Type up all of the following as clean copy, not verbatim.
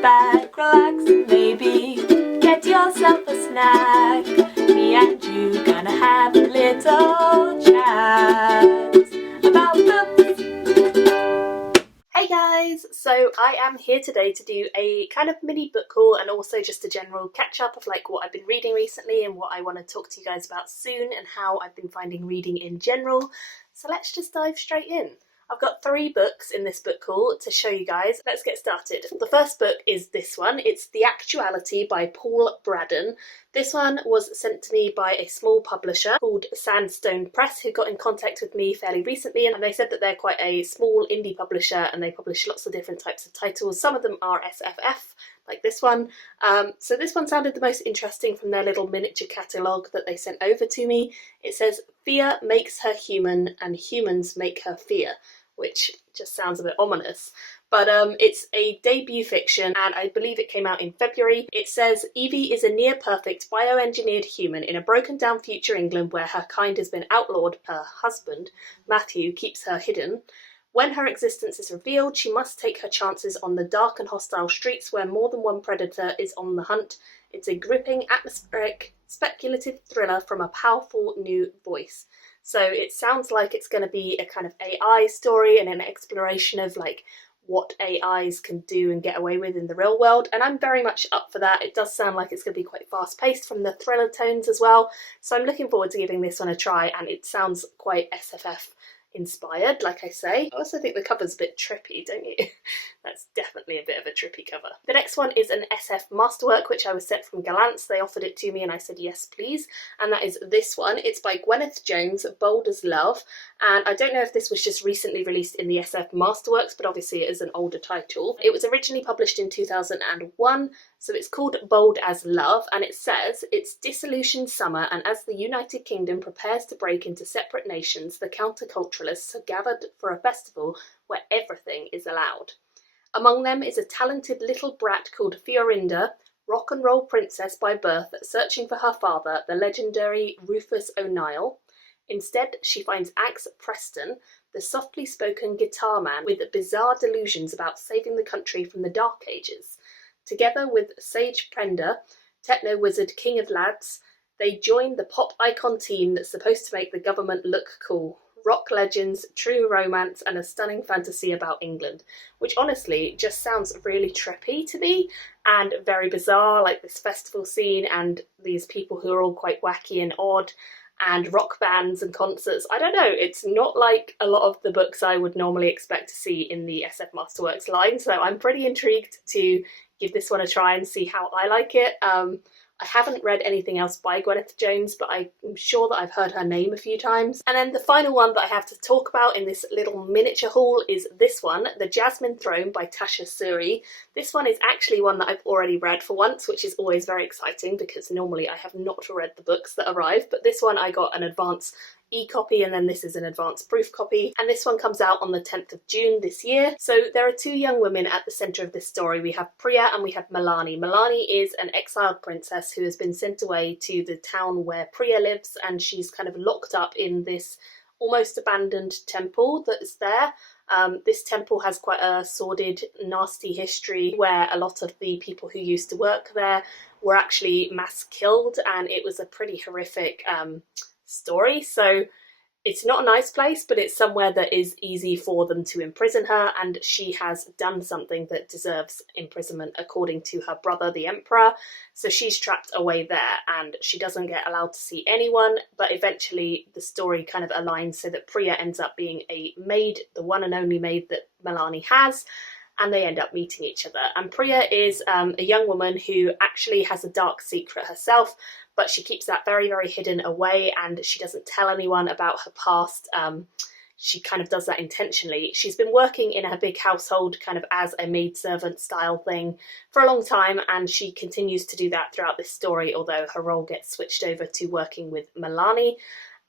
back, relax, and maybe get yourself a snack. Me and you gonna have a little chat about books. Hey guys! So I am here today to do a kind of mini book haul and also just a general catch up of like what I've been reading recently and what I want to talk to you guys about soon and how I've been finding reading in general. So let's just dive straight in. I've got 3 books in this book haul to show you guys. Let's get started. The first book is this one. It's The Actuality by Paul Braddon. This one was sent to me by a small publisher called Sandstone Press, who got in contact with me fairly recently, and they said that they're quite a small indie publisher and they publish lots of different types of titles. Some of them are SFF, like this one. So this one sounded the most interesting from their little miniature catalogue that they sent over to me. It says, "Fear makes her human and humans make her fear," which just sounds a bit ominous. But it's a debut fiction and I believe it came out in February. It says, Evie is a near-perfect bioengineered human in a broken-down future England where her kind has been outlawed. Her husband, Matthew, keeps her hidden. When her existence is revealed, she must take her chances on the dark and hostile streets where more than one predator is on the hunt. It's a gripping, atmospheric, speculative thriller from a powerful new voice. So it sounds like it's going to be a kind of AI story and an exploration of like what AIs can do and get away with in the real world, and I'm very much up for that. It does sound like it's going to be quite fast-paced from the thriller tones as well, so I'm looking forward to giving this one a try, and it sounds quite SFF inspired, like I say. I also think the cover's a bit trippy, don't you? That's definitely a bit of a trippy cover. The next one is an SF masterwork, which I was sent from Gallants. They offered it to me and I said yes please, and that is this one. It's by Gwyneth Jones, Bold as Love, and I don't know if this was just recently released in the SF Masterworks, but obviously it is an older title. It was originally published in 2001, so it's called Bold as Love, and it says, it's disillusioned summer, and as the United Kingdom prepares to break into separate nations, the counterculturalists are gathered for a festival where everything is allowed. Among them is a talented little brat called Fiorinda, rock and roll princess by birth, searching for her father, the legendary Rufus O'Neill. Instead, she finds Axe Preston, the softly spoken guitar man with bizarre delusions about saving the country from the Dark Ages. Together with Sage Prender, techno wizard king of lads, they join the pop icon team that's supposed to make the government look cool. Rock legends, true romance, and a stunning fantasy about England, which honestly just sounds really trippy to me and very bizarre, like this festival scene and these people who are all quite wacky and odd, and rock bands and concerts. I don't know, it's not like a lot of the books I would normally expect to see in the SF Masterworks line, so I'm pretty intrigued to give this one a try and see how I like it. I haven't read anything else by Gwyneth Jones, but I'm sure that I've heard her name a few times. And then the final one that I have to talk about in this little miniature haul is this one, The Jasmine Throne by Tasha Suri. This one is actually one that I've already read for once, which is always very exciting because normally I have not read the books that arrive, but this one I got an advance e-copy and then this is an advanced proof copy, and this one comes out on the 10th of June this year. So there are 2 young women at the centre of this story. We have Priya and we have Milani. Milani is an exiled princess who has been sent away to the town where Priya lives, and she's kind of locked up in this almost abandoned temple that is there. This temple has quite a sordid, nasty history where a lot of the people who used to work there were actually mass killed, and it was a pretty horrific story. So it's not a nice place, but it's somewhere that is easy for them to imprison her, and she has done something that deserves imprisonment according to her brother, the Emperor. So she's trapped away there and she doesn't get allowed to see anyone, but eventually the story kind of aligns so that Priya ends up being a maid, the one and only maid that Milani has, and they end up meeting each other. And Priya is a young woman who actually has a dark secret herself, but she keeps that very, very hidden away and she doesn't tell anyone about her past. She kind of does that intentionally. She's been working in her big household kind of as a maidservant style thing for a long time, and she continues to do that throughout this story, although her role gets switched over to working with Milani.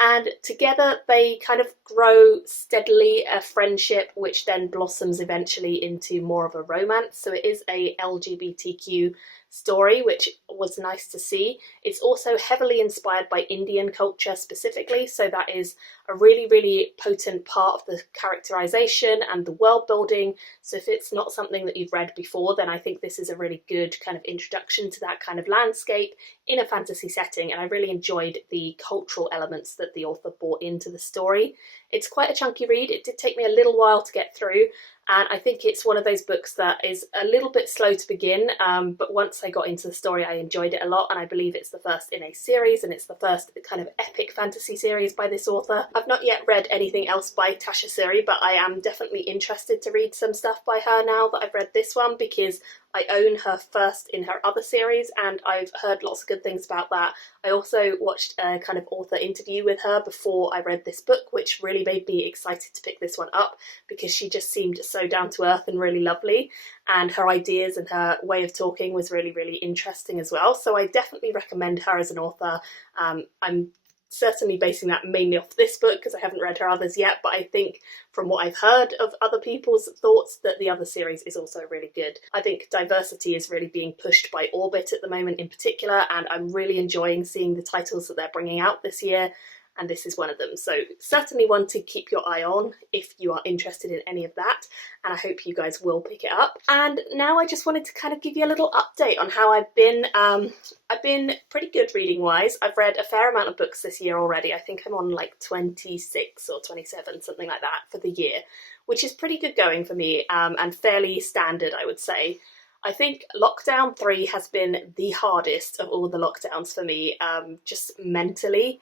And together they kind of grow steadily a friendship, which then blossoms eventually into more of a romance. So it is a LGBTQ story, which was nice to see. It's also heavily inspired by Indian culture specifically, so that is a really, really potent part of the characterization and the world building. So if it's not something that you've read before, then I think this is a really good kind of introduction to that kind of landscape in a fantasy setting, and I really enjoyed the cultural elements that the author brought into the story. It's quite a chunky read. It did take me a little while to get through, and I think it's one of those books that is a little bit slow to begin, but once I got into the story I enjoyed it a lot, and I believe it's the first in a series, and it's the first kind of epic fantasy series by this author. I've not yet read anything else by Tasha Suri, but I am definitely interested to read some stuff by her now that I've read this one, because I own her first in her other series and I've heard lots of good things about that. I also watched a kind of author interview with her before I read this book, which really made me excited to pick this one up because she just seemed so down to earth and really lovely, and her ideas and her way of talking was really, really interesting as well. So I definitely recommend her as an author. I'm certainly basing that mainly off this book because I haven't read her others yet, but I think from what I've heard of other people's thoughts that the other series is also really good. I think diversity is really being pushed by Orbit at the moment in particular, and I'm really enjoying seeing the titles that they're bringing out this year, and this is one of them. So certainly one to keep your eye on if you are interested in any of that, and I hope you guys will pick it up. And now I just wanted to kind of give you a little update on how I've been. I've been pretty good reading wise. I've read a fair amount of books this year already. I think I'm on like 26 or 27, something like that for the year, which is pretty good going for me, and fairly standard, I would say. I think lockdown 3 has been the hardest of all the lockdowns for me, just mentally.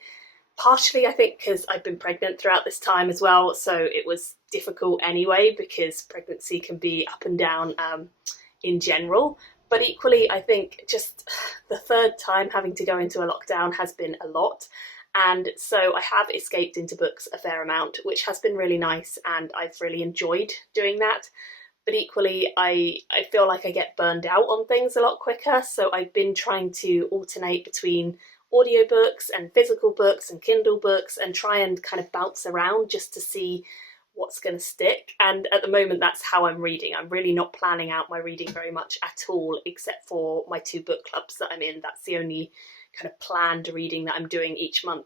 Partially, I think, because I've been pregnant throughout this time as well, so it was difficult anyway, because pregnancy can be up and down in general. But equally, I think just the third time having to go into a lockdown has been a lot. And so I have escaped into books a fair amount, which has been really nice, and I've really enjoyed doing that. But equally, I feel like I get burned out on things a lot quicker, so I've been trying to alternate between audiobooks and physical books and Kindle books and try and kind of bounce around just to see what's going to stick. And at the moment that's how I'm reading. I'm really not planning out my reading very much at all, except for my 2 book clubs that I'm in. That's the only kind of planned reading that I'm doing each month,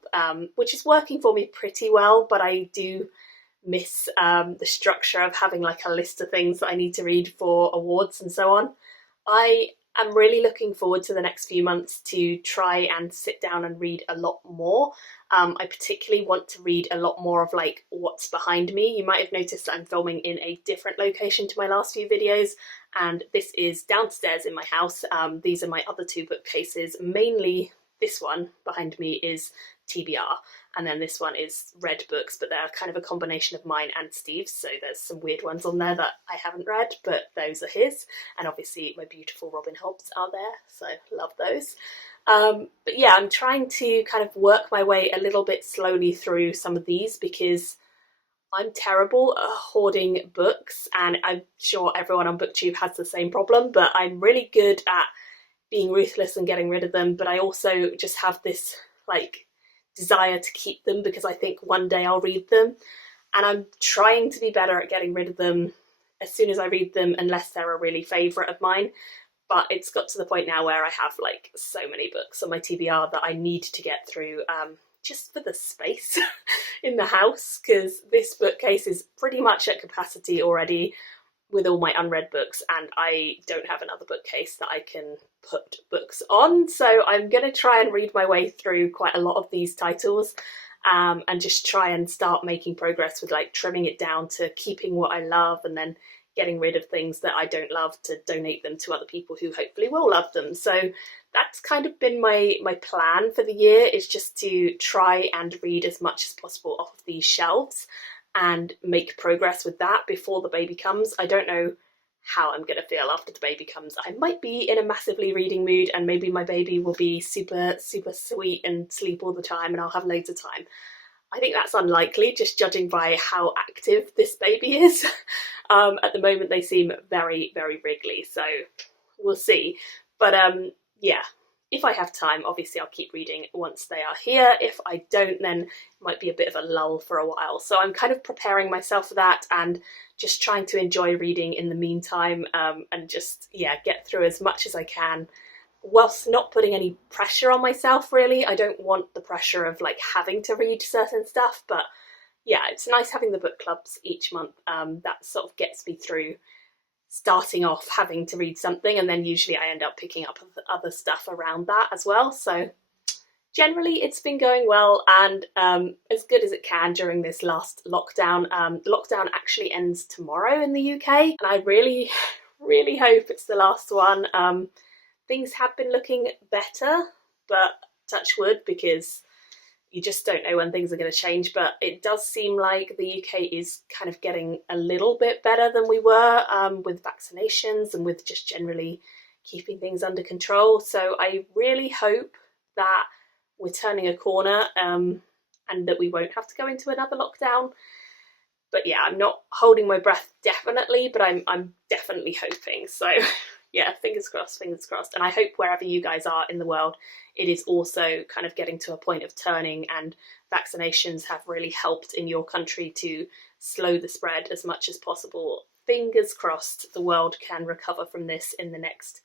which is working for me pretty well, but I do miss the structure of having like a list of things that I need to read for awards and so on. I'm really looking forward to the next few months to try and sit down and read a lot more. I particularly want to read a lot more of like what's behind me. You might have noticed that I'm filming in a different location to my last few videos, and this is downstairs in my house. These are my other 2 bookcases. Mainly this one behind me is TBR, and then this one is read books, but they're kind of a combination of mine and Steve's, so there's some weird ones on there that I haven't read, but those are his, and obviously my beautiful Robin Hobbs are there, so love those. But yeah, I'm trying to kind of work my way a little bit slowly through some of these because I'm terrible at hoarding books, and I'm sure everyone on BookTube has the same problem, but I'm really good at being ruthless and getting rid of them, but I also just have this like desire to keep them because I think one day I'll read them, and I'm trying to be better at getting rid of them as soon as I read them, unless they're a really favourite of mine. But it's got to the point now where I have like so many books on my TBR that I need to get through just for the space in the house, because this bookcase is pretty much at capacity already with all my unread books, and I don't have another bookcase that I can put books on. So I'm going to try and read my way through quite a lot of these titles, and just try and start making progress with like trimming it down to keeping what I love and then getting rid of things that I don't love to donate them to other people who hopefully will love them. So that's kind of been my plan for the year, is just to try and read as much as possible off of these shelves and make progress with that before the baby comes. I don't know how I'm going to feel after the baby comes. I might be in a massively reading mood, and maybe my baby will be super, super sweet and sleep all the time and I'll have loads of time. I think that's unlikely, just judging by how active this baby is. At the moment they seem very, very wriggly, so we'll see. But yeah, if I have time, obviously I'll keep reading once they are here. If I don't, then it might be a bit of a lull for a while. So I'm kind of preparing myself for that and just trying to enjoy reading in the meantime, and just, yeah, get through as much as I can, whilst not putting any pressure on myself really. I don't want the pressure of like having to read certain stuff, but yeah, it's nice having the book clubs each month. That sort of gets me through starting off having to read something, and then usually I end up picking up other stuff around that as well. So generally it's been going well, and as good as it can during this last lockdown. The lockdown actually ends tomorrow in the UK, and I really, really hope it's the last one. Things have been looking better, but touch wood, because you just don't know when things are going to change, but it does seem like the UK is kind of getting a little bit better than we were with vaccinations and with just generally keeping things under control. So I really hope that we're turning a corner and that we won't have to go into another lockdown. But yeah, I'm not holding my breath definitely, but I'm definitely hoping. So yeah, fingers crossed, fingers crossed. And I hope wherever you guys are in the world, it is also kind of getting to a point of turning, and vaccinations have really helped in your country to slow the spread as much as possible. Fingers crossed the world can recover from this in the next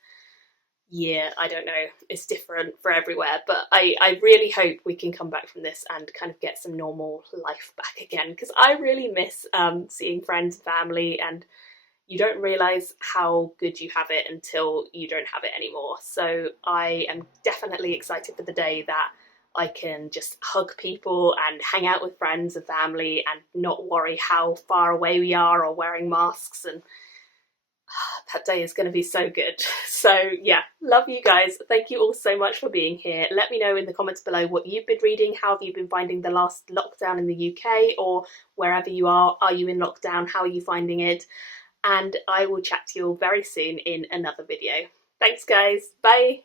year. I don't know, it's different for everywhere, but I really hope we can come back from this and kind of get some normal life back again, because I really miss seeing friends and family, and you don't realise how good you have it until you don't have it anymore. So I am definitely excited for the day that I can just hug people and hang out with friends and family and not worry how far away we are or wearing masks, and that day is going to be so good. So yeah, love you guys. Thank you all so much for being here. Let me know in the comments below what you've been reading. How have you been finding the last lockdown in the UK, or wherever you are? Are you in lockdown? How are you finding it? And I will chat to you all very soon in another video. Thanks guys, bye!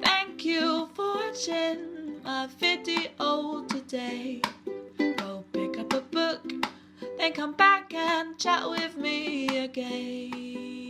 Thank you for watching my video today. Go pick up a book, then come back and chat with me again.